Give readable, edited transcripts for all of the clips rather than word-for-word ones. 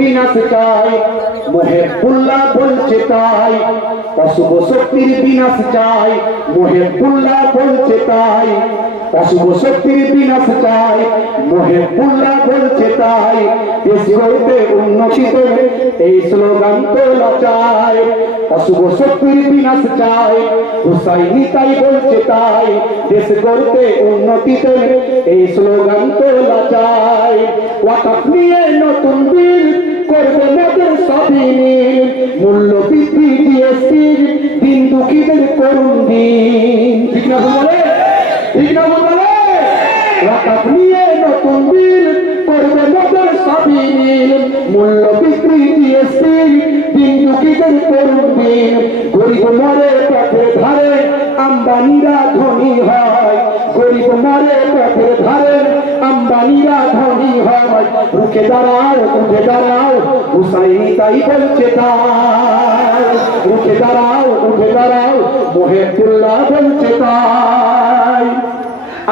বিনাশ চাই, মুহিবুল্লাহ বলছে তাই। অশুভ শক্তির বিনাশ চাই, মুহিবুল্লাহ বলছে তাই। অশুভ শক্তির বিনাশ চাই, মুহিবুল্লাহ বলছে তাই। দেশ গড়তে উন্নতিতে এই স্লোগান তোলা চাই। অশুভ শক্তির বিনাশ চাই, হুসাইনি তাই বলছে তাই। দেশ গড়তে উন্নতিতে এই স্লোগান তোলা চাই। ওয়াকফ নিয়ে নতুন বিল করবে মোদের স্বাধীন, মূল্য বৃদ্ধি জিএসটির দিন দুঃখীদের করুন দিন। ঠিক না বলে? ঠিক না বলে? ওয়াকফ নিয়ে নতুন বিল করবে মোদের স্বাধীন, মূল্য বৃদ্ধি জিএসটির দিন দুঃখীদের করুন দিন। গরিব মরে পথের ধারে, আম্বানিরা ধনী হয়। গরিব মরে পথের ধারে, আম্বানিরা ধনী হয়। রুখে দাঁড়াও, উঠে দাঁড়াও, হুসাইনি তাই বলছে তাই। রুখে দাঁড়াও, উঠে দাঁড়াও, মুহিবুল্লাহ বলছে তাই।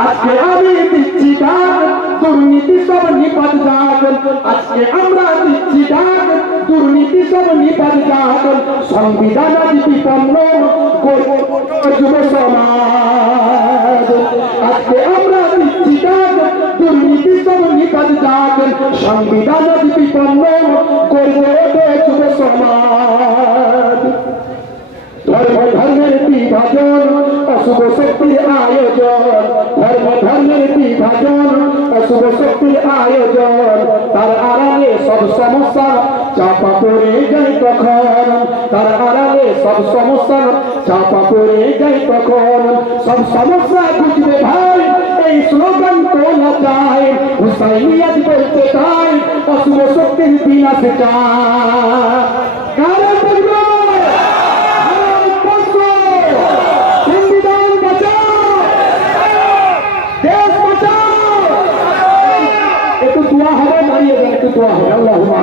আজকে আমি দিচ্ছি ডাক, দুর্নীতি সব নিপাত যাক। আজকে আমরা দিচ্ছি ডাক, দুর্নীতি সব নিপাত যাক। সংবিধান আজ বিপন্ন, যুব সমাজ। আজকে আমরা দিচ্ছি ডাক, দুর্নীতি সব নিপাত যাক। সংবিধান আজ বিপন্ন, গড়ে ওঠে যুব সমাজ। ধর্ম ধর্মের বিভাজন, অশুভ শক্তির আয়োজন। ধর্ম ধর্মের বিভাজন, অশুভ শক্তির আয়োজন। তার আড়ালে সব সমস্যা চাপা পড়ে যায় তখন। তার আড়ালে সব সমস্যা চাপা পড়ে যায় তখন। সব সমস্যা বুঝবে ভাই, এই স্লোগান তোলা চাই। হুসাইনি আজ বলতে চাই, অশুভ শক্তির বিনাশ চাই। কারণ একটু দোয়া হবে, দাঁড়িয়ে একটু দোয়া হবে। আল্লাহুম্মা